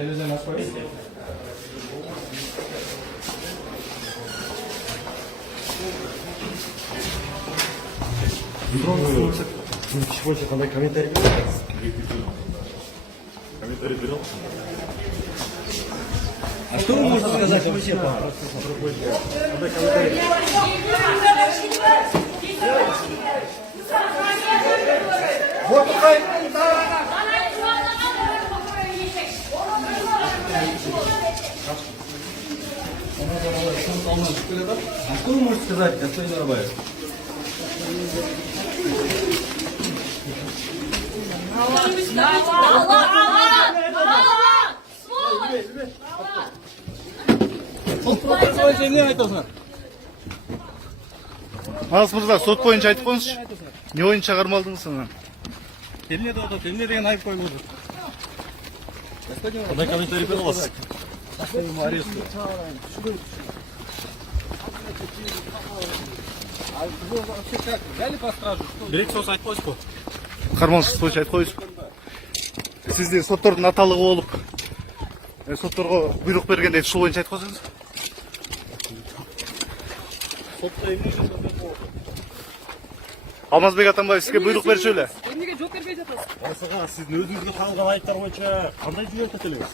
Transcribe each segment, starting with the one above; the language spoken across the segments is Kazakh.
Televizyon aç koyayım. Kişi boyunca kanal комментарий бересіз. Комментарий берем. А что вы можете сказать вообще по А что вы можете сказать, господин Арбаев? Мас мырза, сот боюнча айтып коюңузчу. Не боюнча кармалдыңыз аны? Эмне деп атат, эмне деген айып коюлду? Кандай комментарий бере аласыз? Бирок сөз айтып коюшпу. Кармалсыз боюнча айтып коюңуз. Сизди соттордун аталыгы болуп, сотторго буйрук бергенде ушул боюнча айтып койсоңуз. Сотто эмне үчүн Алмазбек Атамбаев сизге буйрук берчү эле. эмнеге жооп бербей жатасыз? Асыға, сіздің өзіңізге қалған айыптар бойынша қандай жүйе өтетеліңіз?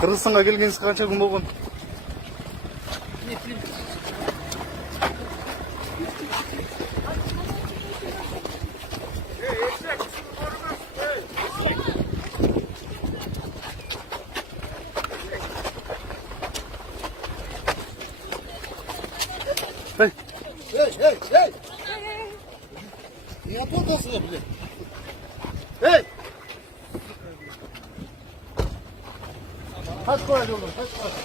Кыргызстанга келгениңизге канча күн болгон? Эй! Я только сюда, блядь. Эй! Kaç koyalım, kaç koyalım.